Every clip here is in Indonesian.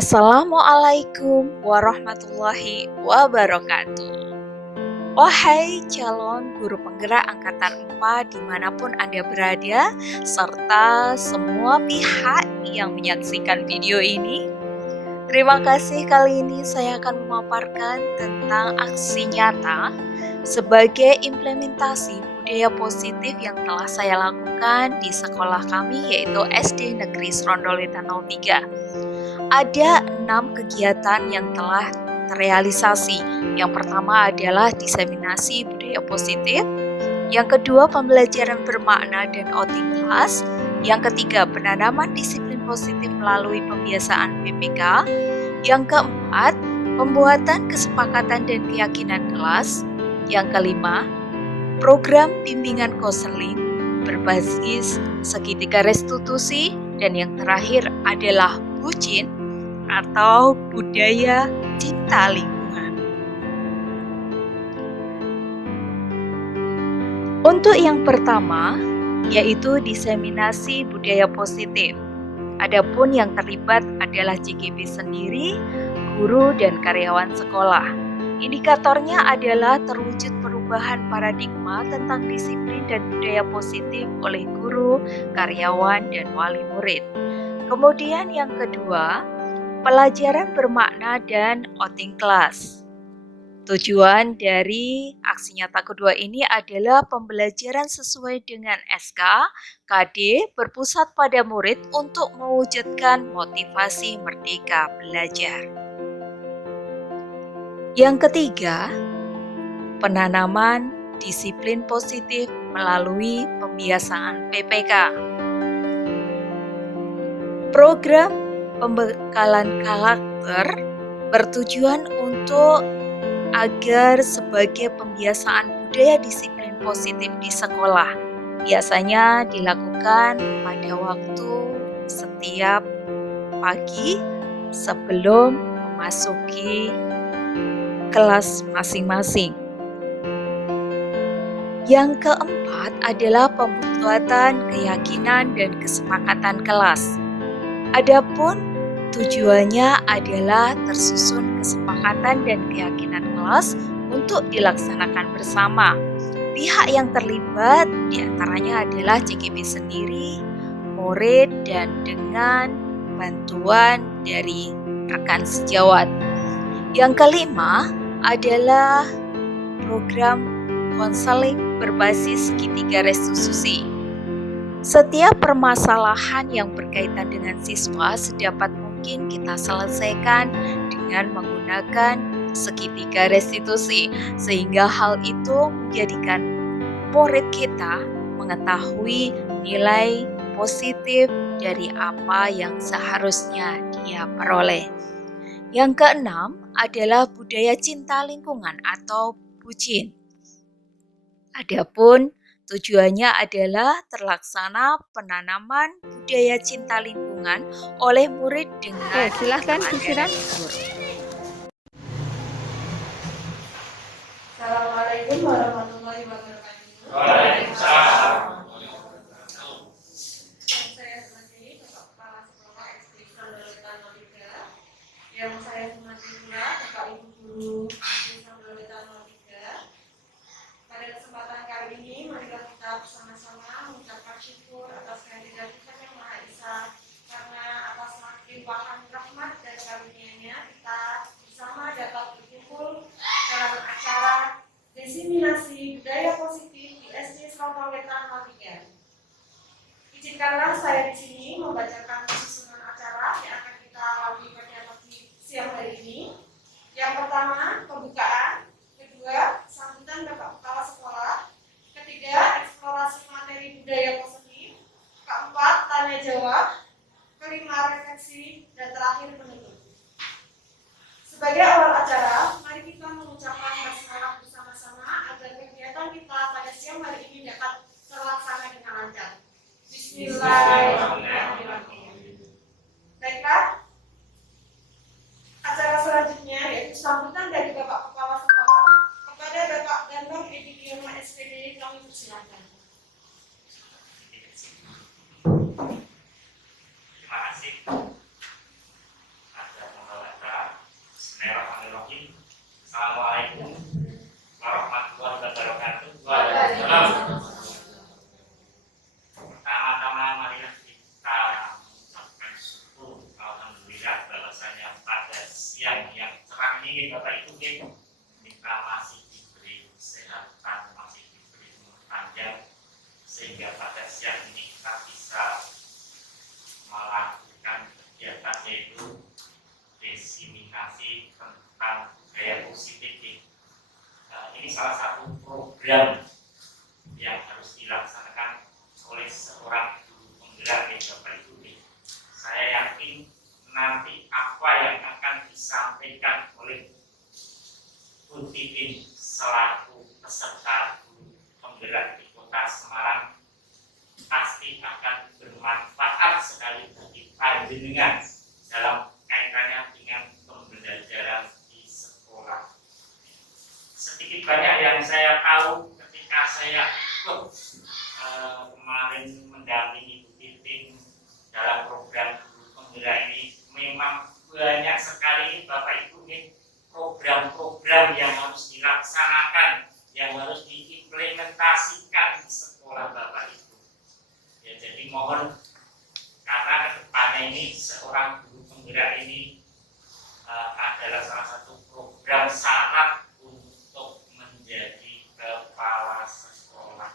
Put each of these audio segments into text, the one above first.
Assalamualaikum warahmatullahi wabarakatuh. Wahai calon guru penggerak angkatan 4 dimanapun Anda berada, serta semua pihak yang menyaksikan video ini, terima kasih. Kali ini saya akan memaparkan tentang aksi nyata sebagai implementasi budaya positif yang telah saya lakukan di sekolah kami, yaitu SD Negeri Serondolwetan 03. Ada 6 kegiatan yang telah terrealisasi. Yang pertama adalah diseminasi budaya positif. Yang kedua, pembelajaran bermakna dan outing kelas. Yang ketiga, penanaman disiplin positif melalui pembiasaan PPK. Yang keempat, pembuatan kesepakatan dan keyakinan kelas. Yang kelima, program bimbingan konseling berbasis segitiga restitusi. Dan yang terakhir adalah bucin atau budaya cinta lingkungan. Untuk yang pertama, yaitu diseminasi budaya positif. Adapun yang terlibat adalah JGB sendiri, guru dan karyawan sekolah. Indikatornya adalah terwujud perubahan paradigma tentang disiplin dan budaya positif oleh guru, karyawan, dan wali murid. Kemudian yang kedua, pelajaran bermakna dan outing kelas. Tujuan dari aksi nyata kedua ini adalah pembelajaran sesuai dengan SK, KD berpusat pada murid untuk mewujudkan motivasi merdeka belajar. Yang ketiga, penanaman disiplin positif melalui pembiasaan PPK. Program pembekalan karakter bertujuan untuk agar sebagai pembiasaan budaya disiplin positif di sekolah. Biasanya dilakukan pada waktu setiap pagi sebelum memasuki kelas masing-masing. Yang keempat adalah pembuatan keyakinan dan kesepakatan kelas. Adapun tujuannya adalah tersusun kesepakatan dan keyakinan kelas untuk dilaksanakan bersama. Pihak yang terlibat diantaranya adalah JGB sendiri, murid, dan dengan bantuan dari rekan sejawat. Yang kelima adalah program konseling berbasis segitiga restitusi. Setiap permasalahan yang berkaitan dengan siswa sedapat mungkin kita selesaikan dengan menggunakan segitiga restitusi, sehingga hal itu menjadikan murid kita mengetahui nilai positif dari apa yang seharusnya dia peroleh. Yang keenam adalah budaya cinta lingkungan atau bucin. Adapun tujuannya adalah terlaksana penanaman budaya cinta lingkungan oleh murid dengan Silahkan disiram. Assalamualaikum warahmatullahi wabarakatuh. Waalaikumsalam. Saya sebagai Bapak Kepala Sekolah SD Serondolwetan 03, yang saya hormati pula Bapak Ibu Guru SD Serondolwetan 03. Pada kesempatan kali ini, marilah kita bersama-sama mengucapkan syukur atas kehadiran Tuhan Yang Maha Esa, karena atas limpahan rahmat dan karunia-Nya kita bersama dapat berkumpul dalam acara diseminasi budaya positif di SD Serondolwetan 03. Izinkanlah saya di sini membacakan susunan acara yang akan kita lalui pada pagi siang hari ini. Yang pertama, pembukaan. Kedua, sambutan Bapak Kepala Sekolah. Ketiga, eksplorasi materi budaya positif. Keempat, tanya jawab. Kelima, refleksi. Dan terakhir, penutup. Sebagai awal acara, mari kita mengucapkan basmalah bersama-sama agar kegiatan kita pada siang hari ini dapat terlaksana dengan lancar. Bismillahirrahmanirrahim. Baiklah, acara selanjutnya yaitu sambutan dari Bapak Kepala Sekolah kepada Bapak Gandong Edidiono SPD, kami persilakan. Terima kasih. lagi Bapak Ibu kita masih diberi kesehatan, masih diberi umur panjang, sehingga pada siang ini kita bisa melakukan kegiatan yaitu diseminasi tentang budaya positif. Ini salah satu program yang harus dilaksanakan oleh seorang guru penggerak Bapak Ibu. Saya yakin nanti apa yang akan disampaikan oleh Bu Titin selaku peserta guru penggerak di Kota Semarang pasti akan bermanfaat sekali bagi panjenengan dalam kaitannya dengan pembelajaran di sekolah. Sedikit banyak yang saya tahu ketika saya ikut kemarin mendampingi Bu Titin dalam program guru penggerak ini, memang banyak sekali Bapak Ibu program-program yang harus dilaksanakan, yang harus diimplementasikan di sekolah Bapak Ibu. Ya, jadi mohon, karena kedepannya ini seorang guru penggerak ini adalah salah satu program syarat untuk menjadi kepala sekolah.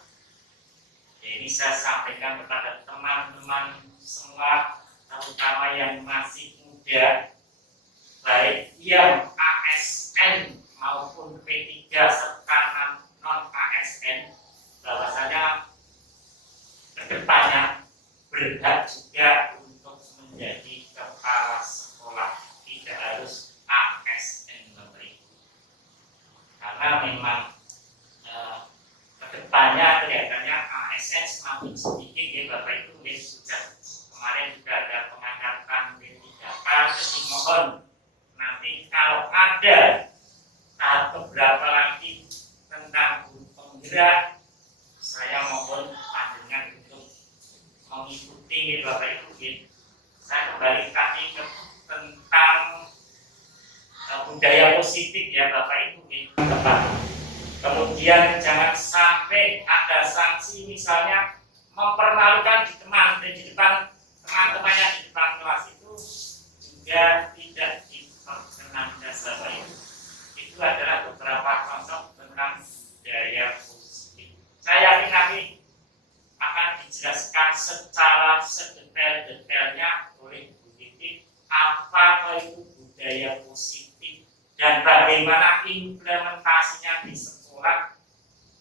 Jadi saya sampaikan kepada teman-teman semua, terutama yang masih muda, baik yang ASN maupun P3 serta non-ASN, bahwasanya kedepannya berhak juga untuk menjadi kepala sekolah, tidak harus ASN Bapak Ibu. Karena memang kedepannya kelihatannya ASN semakin sedikit ya Bapak Ibu. Sudah kemarin juga ada pengangkatan P3K, jadi mohon nanti kalau ada tahap beberapa lagi tentang guru penggerak, saya mohon panjenengan untuk mengikuti Bapak Ibu. Saya kembali tadi tentang budaya positif ya Bapak Ibu. Kemudian jangan sampai ada sanksi, misalnya mempermalukan di depan teman-temannya di depan kelas, itu juga tidak diperkenankan Bapak Ibu. Itu adalah beberapa konsep tentang budaya positif. Saya yakin nanti akan dijelaskan secara sedetail-detailnya oleh Bu Titin apa itu budaya positif dan bagaimana implementasinya di sekolah.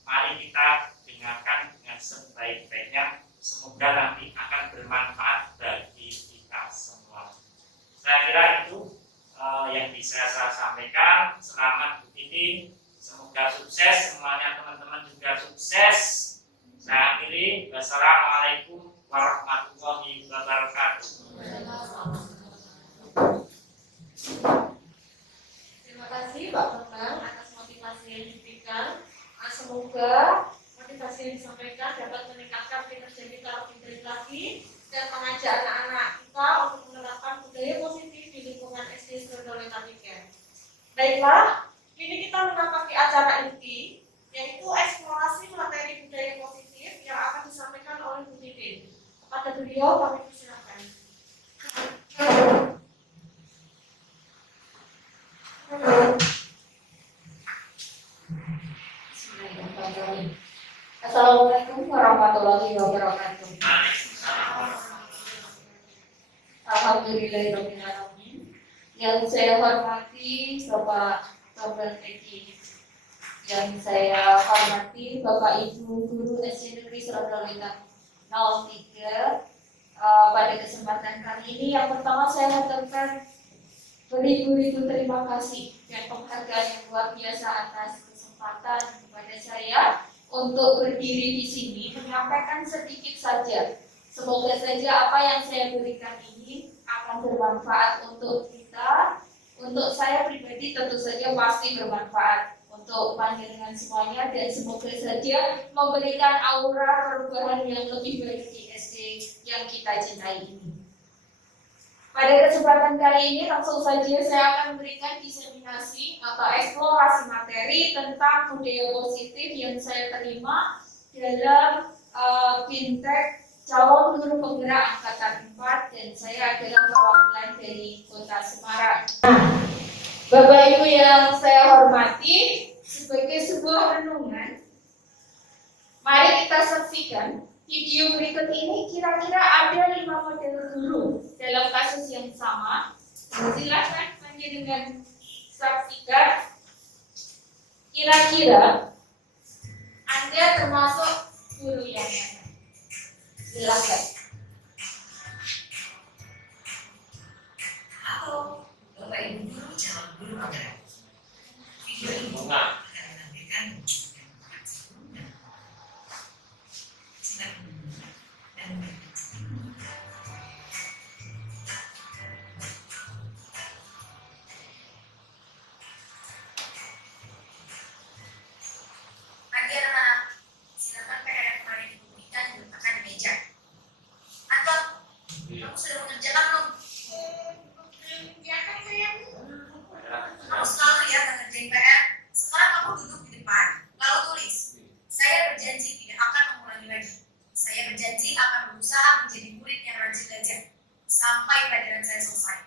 Mari kita dengarkan dengan sebaik-baiknya. Semoga nanti akan bermanfaat bagi kita semua. Saya kira itu yang bisa saya sampaikan. Selamat Bu Titin, semoga sukses semuanya, teman-teman juga sukses. Saya akhiri. Wassalamualaikum warahmatullahi wabarakatuh. Terima kasih Pak Bambang atas motivasi yang diberikan. Semoga motivasi yang disampaikan dapat meningkatkan kinerja kita lebih baik lagi dan mengajak anak-anak kita untuk menerapkan budaya positif di lingkungan SD Serdoleta 3. Baiklah, kini kita menapaki acara inti, yaitu eksplorasi materi budaya positif yang akan disampaikan oleh Bu Titin. Kepada beliau kami persilakan. Assalamualaikum warahmatullahi wabarakatuh. Alhamdulillahirrahmanirrahim. Yang saya hormati Bapak Dr. Eki, yang saya hormati Bapak Ibu Guru SD Negeri Serdoleta 03. Pada kesempatan kali ini, yang pertama saya haturkan beribu-ribu terima kasih dan penghargaan yang luar biasa atas kesempatan kepada saya untuk berdiri di sini menyampaikan sedikit saja. Semoga saja apa yang saya berikan ini akan bermanfaat untuk kita. Untuk saya pribadi tentu saja pasti bermanfaat untuk panjenengan semuanya, dan semoga saja memberikan aura perubahan yang lebih baik di SD yang kita cintai ini. Pada kesempatan kali ini langsung saja saya akan memberikan diseminasi atau eksplorasi materi tentang budaya positif yang saya terima dalam Bintek calon guru penggerak angkatan 4, dan saya adalah perwakilan dari Kota Semarang. Bapak Ibu yang saya hormati, sebagai sebuah renungan, mari kita saksikan video berikut ini. Kira-kira ada 5 model guru dalam kasus yang sama. Silakan panjenengan saksikan. Kira-kira Anda termasuk guru yang mana? Silakan. Halo, Bapak Ibu guru, calon guru penggerak. Video ini akan menampilkan dan bagi anak-anak, silakan PR yang kemarin diberikan diletakkan di meja. Atau kamu sudah mengerjakan belum? Kamu selalu ya ngerjain PR. Sekarang kamu duduk di depan, lalu tulis. Saya berjanji tidak akan mengulangi lagi. Saya berjanji akan berusaha menjadi murid yang rajin belajar sampai pelajaran saya selesai.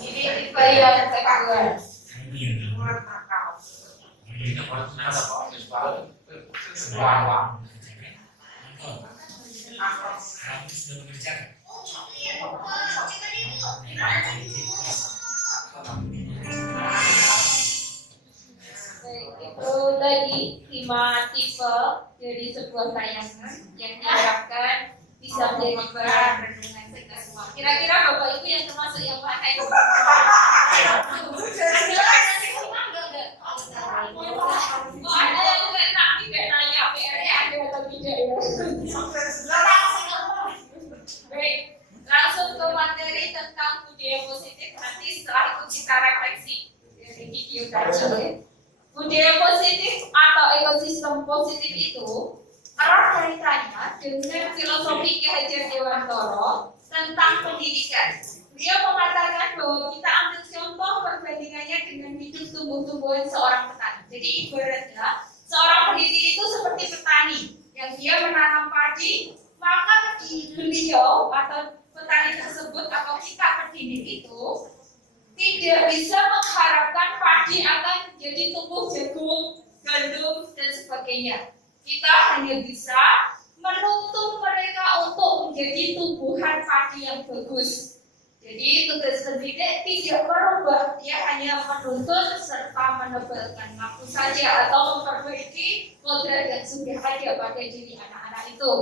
Ini tipe yang kedua. Itu tadi 5 tipe dari sebuah tayangan yang diharapkan bisa menjadi bahan renungan kita semua. Kira-kira Bapak Ibu yang termasuk yang mana itu? Oh, ada yang nanti kayak nanya PR-nya ada atau tidak ya? Baik, langsung ke materi tentang budaya positif. Nanti setelah itu kita refleksi dari video tadi. Budaya positif atau ekosistem positif itu erat kaitannya dengan filosofi Ki Hajar Dewantara tentang pendidikan. Beliau mengatakan bahwa kita ambil contoh perbandingannya dengan hidup tumbuh-tumbuhan seorang petani. Jadi ibaratnya seorang pendidik itu seperti petani yang dia menanam padi, maka beliau atau petani tersebut atau kita pendidik itu tidak bisa mengharapkan padi akan jadi tumbuh jagung, gandum, dan sebagainya. Kita hanya bisa menuntun mereka untuk menjadi tumbuhan padi yang bagus. Jadi tugas pendidik tidak merubah, dia hanya menuntun serta menebalkan lampu saja atau memperbaiki modal yang sudah ada pada diri anak-anak itu.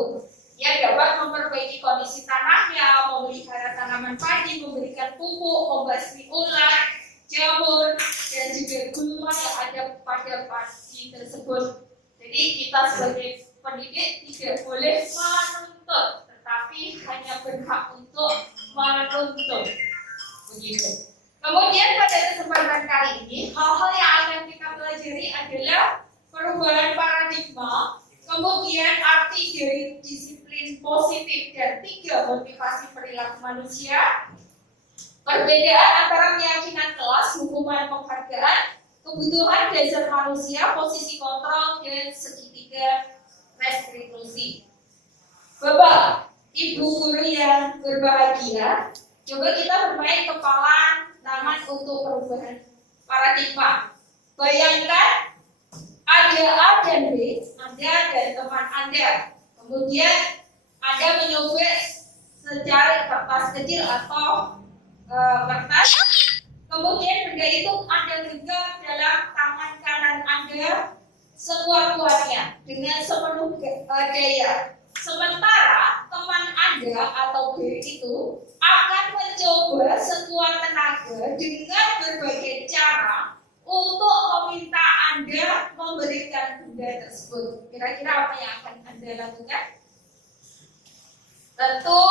Ia dapat memperbaiki kondisi tanahnya, memelihara tanaman padi, memberikan pupuk, membasmi ulat, jamur, dan juga gulma yang ada pada padi tersebut. Jadi kita sebagai pendidik tidak boleh menuntut, tetapi hanya berhak untuk menuntut. Begitu. Kemudian pada kesempatan kali ini, hal-hal yang akan kita pelajari adalah perubahan paradigma, kemudian arti dari disiplin positif dan 3 motivasi perilaku manusia, perbedaan antara keyakinan kelas, hukuman penghargaan, kebutuhan dasar manusia, posisi kontrol, dan segitiga restitusi. Bapak, Ibu guru yang berbahagia, coba kita bermain kepalan tangan untuk perubahan paradigma. Bayangkan ada A dan B, Anda dan teman Anda. Kemudian Anda menyobek secari kertas kecil atau kertas. Kemudian benda itu Anda genggam dalam tangan kanan Anda sekuat-kuatnya dengan sepenuh daya. Sementara teman Anda atau B itu akan mencoba sekuat tenaga dengan berbagai cara untuk meminta Anda memberikan benda tersebut. Kira-kira apa yang akan Anda lakukan? Tentu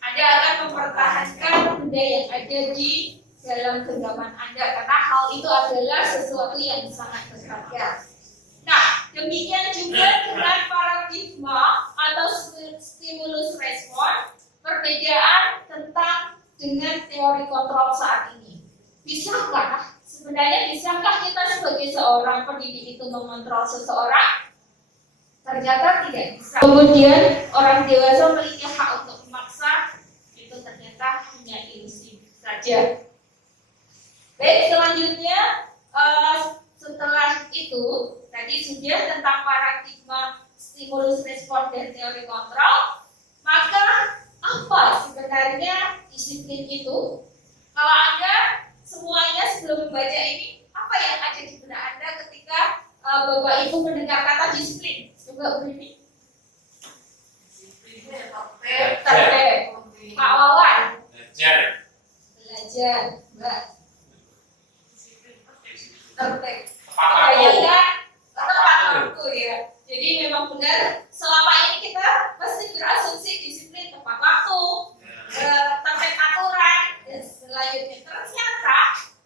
Anda akan mempertahankan benda yang ada di dalam genggaman Anda karena hal itu adalah sesuatu yang sangat berharga. Nah, demikian juga dengan paradigma atau stimulus respon, perbedaan tentang dengan teori kontrol saat ini. Bisakah kita sebagai seorang pendidik itu mengontrol seseorang? Ternyata tidak bisa. Kemudian orang dewasa memiliki hak untuk memaksa, itu ternyata hanya ilusi. saja. Baik, selanjutnya setelah itu tadi sudah tentang paradigma stimulus respon dan teori kontrol. Maka apa sebenarnya disiplin itu? Kalau Anda semuanya sebelum membaca ini, apa yang ada di benak Anda ketika Bapak Ibu mendengar kata disiplin? Coba begini. Tertib. Pak Wawan. Belajar. Mbak. Tertib. Bayangkan tepat waktu ya. Jadi memang benar selama ini kita pasti berasumsi disiplin tepat waktu, tertib aturan dan selanjutnya. Ternyata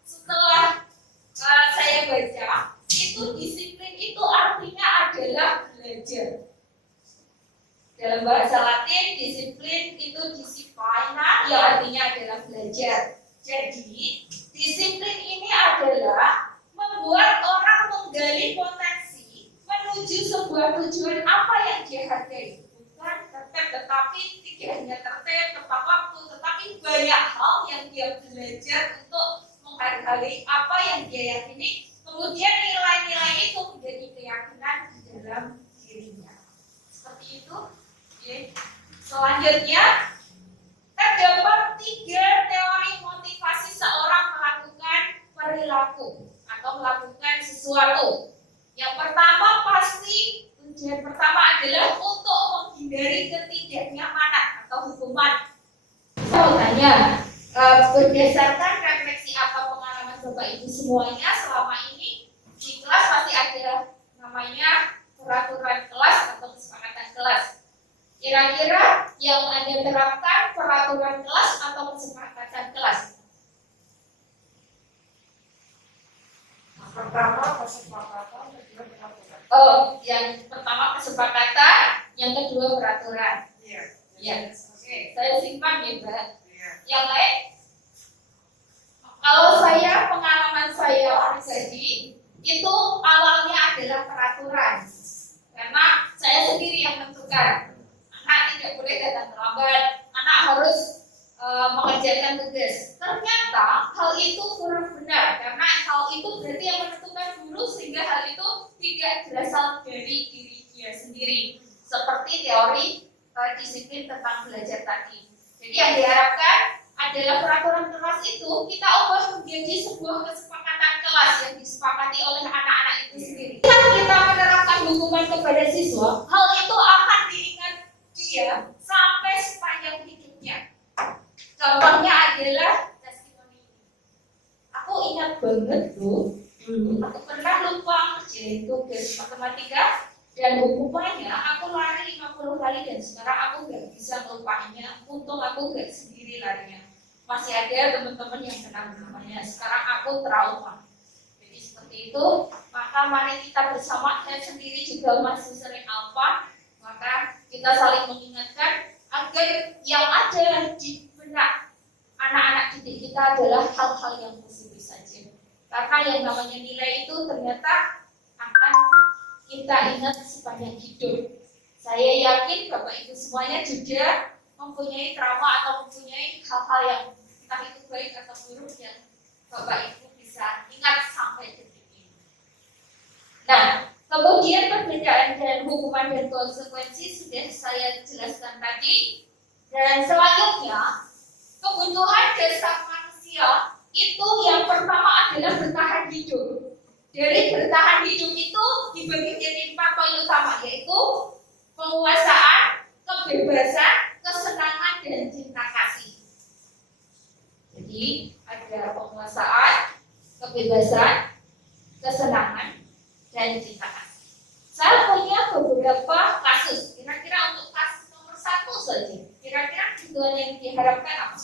setelah saya baca itu disiplin itu artinya adalah belajar. Dalam bahasa Latin disiplin itu disciplina yang artinya adalah belajar. Jadi disiplin ini adalah membuat orang menggali potensi menuju sebuah tujuan apa yang dia hargai. Bukan tertib, tetapi tidak hanya tertib tepat waktu, tetapi banyak hal yang dia belajar untuk menghargai apa yang dia yakini. Kemudian nilai-nilai itu menjadi keyakinan di dalam dirinya. Seperti itu. Oke. Selanjutnya terdapat 3 teori motivasi seorang melakukan perilaku atau melakukan sesuatu. Yang pertama pasti tujuan pertama adalah untuk menghindari ketidaknyamanan atau hukuman. Saya mau tanya, berdasarkan refleksi atau pengalaman Bapak Ibu semuanya selama ini di kelas pasti ada namanya peraturan kelas atau kesepakatan kelas. Kira-kira yang Anda terapkan peraturan kelas atau kesepakatan kelas? Pertama kesepakatan, kedua peraturan. Oh, yang pertama kesepakatan, yang kedua peraturan. Iya. Ya. Oke. Saya simpan ya, Mbak. Iya. Yang lain? Kalau saya, pengalaman saya pribadi, itu awalnya adalah peraturan. Karena saya sendiri yang menentukan. Anak tidak boleh datang terlambat, anak harus mengerjakan tugas. Ternyata hal itu kurang benar, karena hal itu berarti yang menentukan guru, sehingga hal itu tidak berasal dari diri dia sendiri. Seperti teori disiplin tentang belajar tadi. Jadi yang diharapkan adalah peraturan kelas itu kita ubah menjadi sebuah kesepakatan kelas yang disepakati oleh anak-anak itu sendiri. Jika kita menerapkan hukuman kepada siswa, hal itu akan diingat dia sampai sepanjang hidupnya. Contohnya adalah testimoni. Aku ingat banget tuh, aku pernah lupa ngerjain tugas matematika dan hukumannya aku lari 50 kali dan sekarang aku nggak bisa melupainya. Untung aku nggak sendiri larinya. Masih ada teman-teman yang kenal namanya. Sekarang aku trauma. Jadi seperti itu. Maka mari kita bersama. Saya sendiri juga masih sering alfa. Maka kita saling mengingatkan agar yang ada di benak anak-anak didik kita adalah hal-hal yang positif saja. Karena yang namanya nilai itu ternyata akan kita ingat sepanjang hidup. Saya yakin Bapak Ibu semuanya juga mempunyai trauma atau mempunyai hal-hal yang entah itu baik atau buruk yang Bapak Ibu bisa ingat sampai detik ini. Nah, kemudian perbedaan dan hukuman dan konsekuensi sudah saya jelaskan tadi. Dan selanjutnya, kebutuhan dasar manusia itu yang pertama adalah bertahan hidup. Dari bertahan hidup itu dibagi menjadi 4 poin utama, yaitu penguasaan, kebebasan, kesenangan, dan cinta kasih. Jadi ada penguasaan, kebebasan, kesenangan, dan cinta kasih. Saya punya beberapa kasus. Kira-kira untuk kasus nomor 1 saja. Kira-kira tujuan yang diharapkan apa?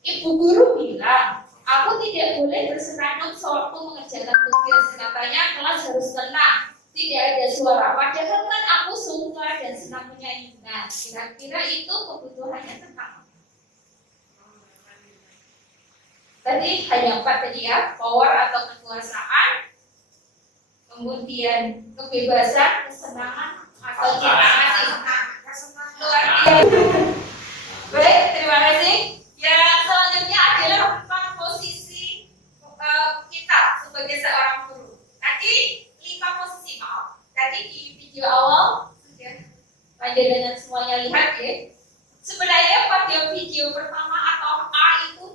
Ibu guru bilang, aku tidak boleh bersenandung sewaktu mengerjakan tugas. Katanya kelas harus tenang, tidak ada suara. Padahal kan aku suka dan senang menyanyi. Nah, kira-kira itu kebutuhannya tentang apa? Tadi hanya 4 tadi ya, power atau kekuasaan, kemudian kebebasan, kesenangan, atau cinta kasih. Luar biasa. Baik, terima kasih. Yang selanjutnya adalah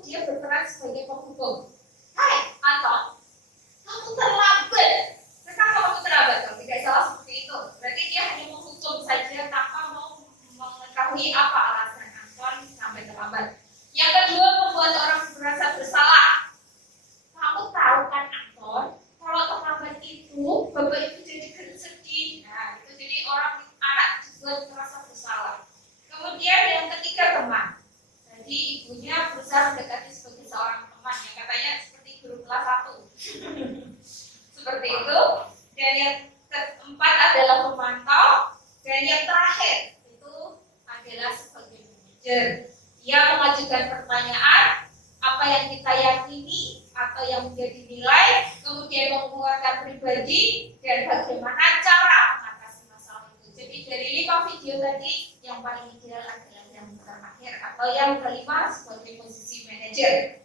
dia berperan sebagai penghukum. Hai, Anton, kamu terlambat. Kenapa kamu terlambat? Kalau tidak salah seperti itu. Berarti dia hanya menghukum saja tanpa mau mengetahui apa alasan Anton sampai terlambat. Yang kedua, membuat orang merasa bersalah. Kamu tahu kan Anton, kalau terlambat itu, bapak itu jadi sedih. Nah, itu jadi anak juga merasa bersalah. Kemudian yang ketiga, teman. Jadi ibunya berusaha mendekati sebagai seorang teman yang katanya seperti guru kelas 1. Seperti itu. Dan yang keempat adalah pemantau. Dan yang terakhir itu adalah sebagai manajer. Ia mengajukan pertanyaan apa yang kita yakini atau yang menjadi nilai, kemudian mengeluarkan pribadi dan bagaimana cara mengatasi masalah itu. Jadi dari 5 video tadi yang paling ideal adalah yang terakhir atau yang kelima sebagai posisi manajer.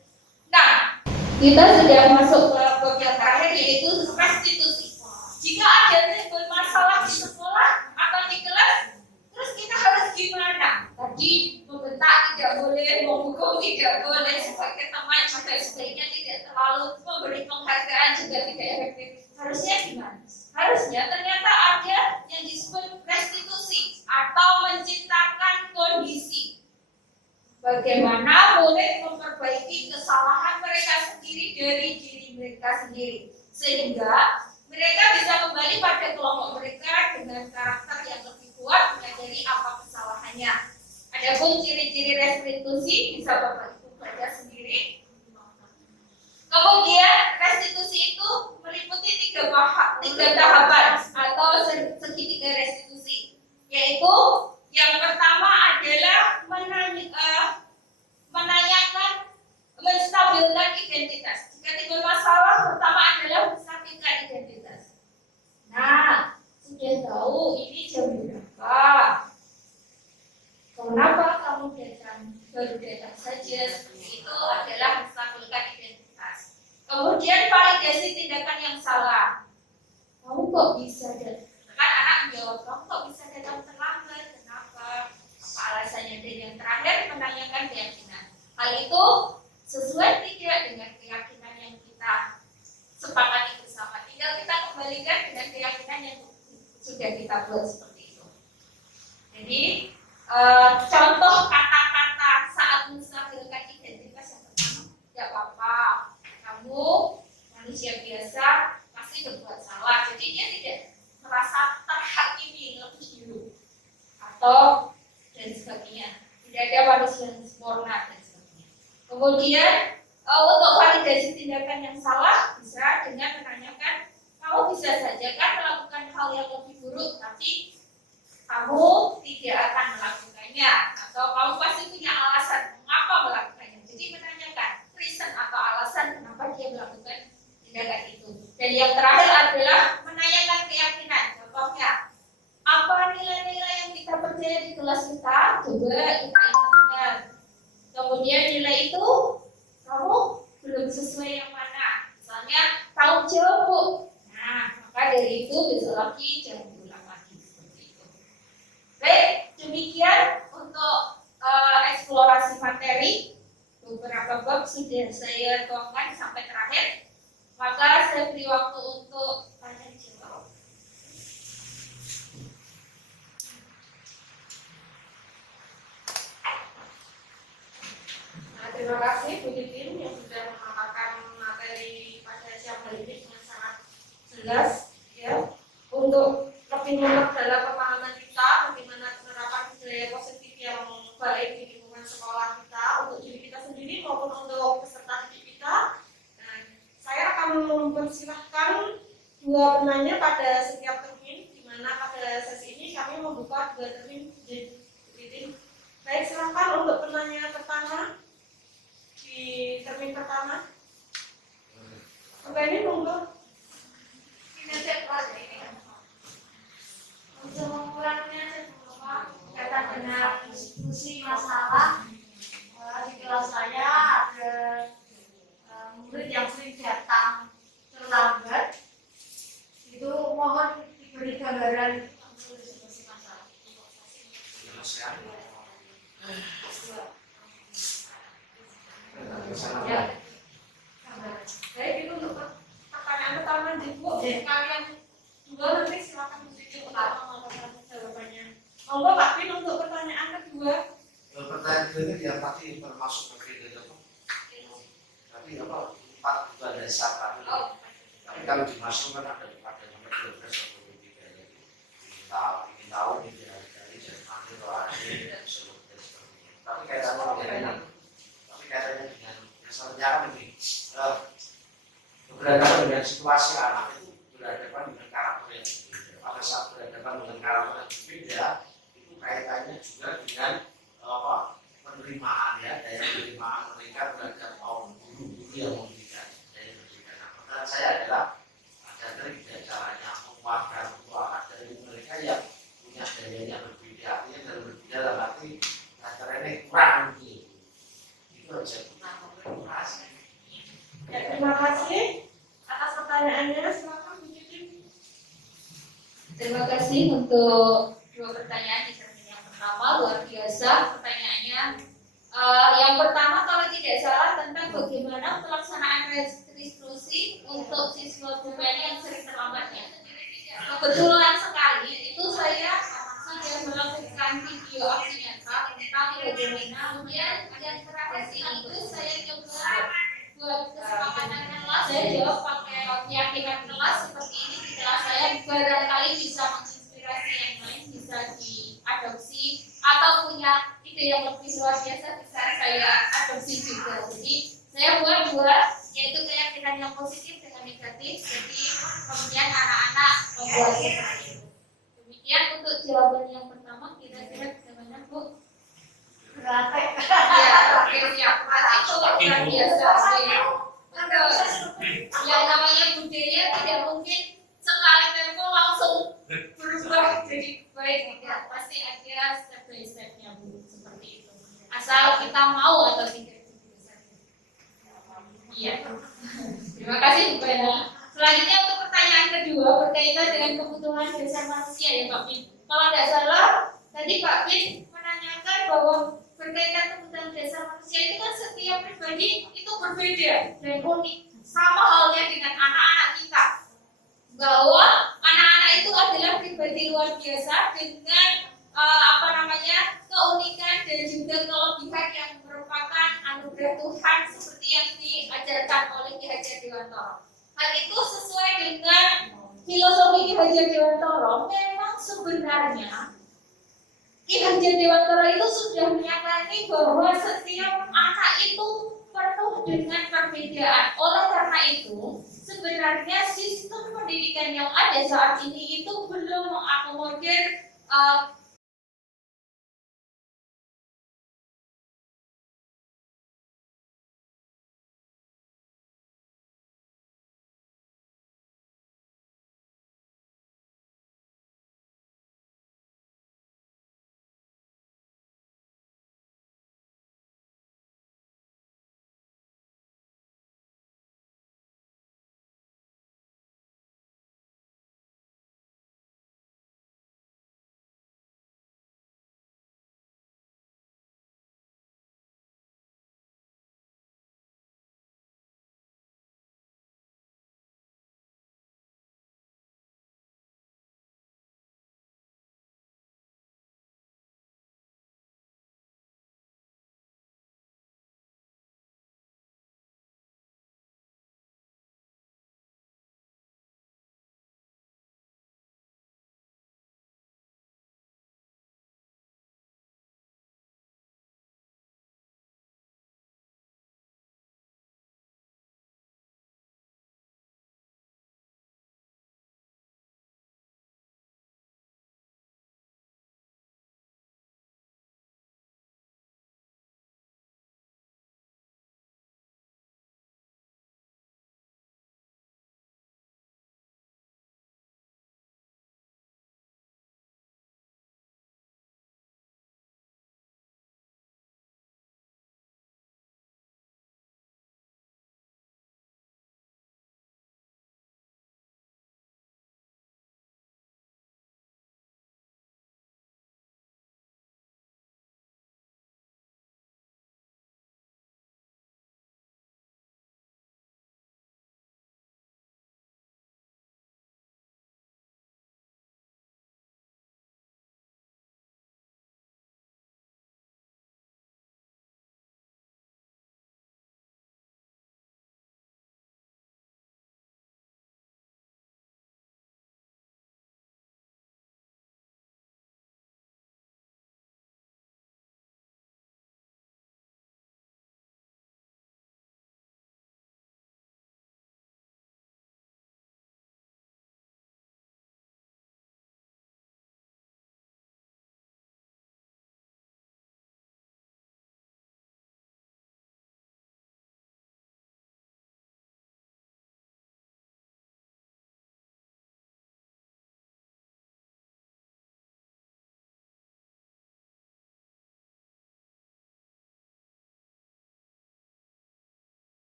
Nah, kita sudah masuk ke bab yang terakhir yaitu restitusi. Jika ada timbul masalah di sekolah atau di kelas, terus kita harus gimana? Tadi membentak tidak boleh, menghukum tidak boleh, sebagai teman juga sebaiknya tidak terlalu memberi penghargaan juga tidak efektif. Harusnya gimana? Harusnya ternyata ada yang disebut restitusi atau menciptakan kondisi. Bagaimana boleh memperbaiki kesalahan mereka sendiri dari diri mereka sendiri sehingga mereka bisa kembali pada kelompok mereka dengan karakter yang lebih kuat menyadari apa kesalahannya. Adapun ciri-ciri restitusi bisa Bapak Ibu baca sendiri. Kemudian restitusi itu meliputi tiga tahapan atau segitiga restitusi, yaitu yang pertama adalah menanyakan, menstabilkan identitas. Jika timbul masalah, pertama adalah menstabilkan identitas. Nah, sudah tahu ini jam berapa? Kenapa kamu baru datang saja? Seperti itu adalah menstabilkan identitas. Kemudian validasi tindakan yang salah. Kamu kok bisa datang? Kan anak menjawab, kamu kok bisa datang terlambat? Kenapa? Apa alasannya? Dan yang terakhir menanyakan keyakinan. Hal itu sesuai tidak dengan keyakinan yang kita sepakati bersama. Tinggal kita kembalikan dengan keyakinan yang sudah kita buat seperti itu. Jadi contoh kata-kata saat menstabilkan identitas yang pertama, tidak apa-apa, kamu manusia biasa pasti berbuat salah. Jadi dia tidak merasa terhakimi lebih dulu atau dan sebagainya. Tidak ada manusia yang sempurna dan sebagainya. Kemudian untuk validasi tindakan yang salah bisa dengan menanyakan, kamu bisa saja kan melakukan hal yang lebih buruk, tapi kamu tidak akan melakukannya, atau kamu pasti punya alasan mengapa melakukannya. Jadi menanyakan reason atau alasan kenapa dia melakukan tindakan itu. Dan yang terakhir adalah menanyakan keyakinan. Contohnya, apa nilai-nilai yang kita percaya di kelas kita? Coba kita ingat. Kemudian nilai itu kamu belum sesuai yang mana? Misalnya tanggung jawab, Bu. Nah, maka dari itu besok lagi jangan diulang lagi seperti itu. Baik, demikian untuk eksplorasi materi. Beberapa bab sudah saya tuangkan sampai terakhir. Maka saya beri waktu untuk tanya jawab. Nah, terima kasih Bu Titin yang sudah memaparkan materi pada siang hari ini dengan sangat jelas, ya, untuk lebih memperdalam pemahaman kita bagaimana penerapan budaya positif yang baik di lingkungan sekolah kita untuk diri kita sendiri maupun untuk peserta didik kita. Dan saya akan mempersilahkan dua penanya pada setiap termin, di mana pada sesi ini kami membuka dua termin di titik. Baik, silakan untuk penanya pertama di termin pertama. Oke, ini monggo. Untuk mengurangi kaitan dengan diskusi masalah di kelas saya ada murid yang sering datang terlambat. Itu mohon diberi gambaran diskusi masalah. Ya. Baik, itu untuk pertanyaan pertama nih Bu. Kalian dua nanti silakan berpikir utama jawabannya. Monggo Pak Bin untuk pertanyaan kedua. Pertanyaan kedua yang tadi termasuk berbeda apa? Tapi apa? 4 itu ada syarat. Tapi kalau dimasukkan ada nomor 12 atau 3 ya. Ingin tahu ini dari Jerman atau Asia dan seluruhnya seperti itu. Tapi kaitannya dengan sejarah ini berhadapan dengan situasi anak itu berhadapan dengan karakter yang berbeda. Pada saat berhadapan dengan karakter yang berbeda itu kaitannya juga dengan penerimaan ya, daya penerimaan mereka terhadap kaum guru yang memberikan daya pendidikan. Nah, pertanyaan saya adalah ada trik dan caranya menguatkan untuk anak dari mereka yang punya daya yang berbeda. Artinya dalam berbeda dalam arti karakternya kurang gitu. Itu aja. Ya, terima kasih atas pertanyaannya. Silakan Bu Cici. Terima kasih untuk dua pertanyaan di segmen yang pertama, luar biasa pertanyaannya. Yang pertama kalau tidak salah tentang bagaimana pelaksanaan restitusi untuk siswa pribadi yang sering terlambatnya. Kebetulan sekali itu saya sudah melakukan video aksi nyata tentang bagaimana kemudian yang terakhir itu saya coba buat kesepakatan kelas, saya jawab pakai keyakinan kelas seperti ini di kelas saya barangkali bisa menginspirasi yang lain, bisa diadopsi atau punya ide yang lebih luar biasa bisa saya adopsi juga. Jadi saya buat dua, yaitu keyakinan yang positif dengan negatif, jadi kemudian anak-anak membuat seperti itu. Demikian untuk jawaban yang pertama, kira-kira bagaimana Bu? Praktek. Ya, oke siap. Itu luar biasa. Yang namanya budaya tidak mungkin sekali tempo langsung berubah jadi baik, tidak. Pasti ada step by stepnya Bu, seperti itu. Asal kita mau atau tidak. Iya. Terima kasih Bu Bena. Selanjutnya untuk pertanyaan kedua berkaitan dengan kebutuhan dasar manusia ya Pak Bin. Kalau tidak salah tadi Pak Bin menanyakan bahwa berkaitan kebutuhan dasar manusia itu kan setiap pribadi itu berbeda dan unik. Sama halnya dengan anak-anak kita, bahwa anak-anak itu adalah pribadi luar biasa dengan keunikan dan juga kelebihan yang merupakan anugerah Tuhan seperti yang diajarkan oleh Ki Hajar Dewantara. Hal itu sesuai dengan filosofi Ki Hajar Dewantara. Memang sebenarnya Ki Hajar Dewantara itu sudah menyatakan bahwa setiap anak itu penuh dengan perbedaan. Oleh karena itu, sebenarnya sistem pendidikan yang ada saat ini itu belum mengakomodir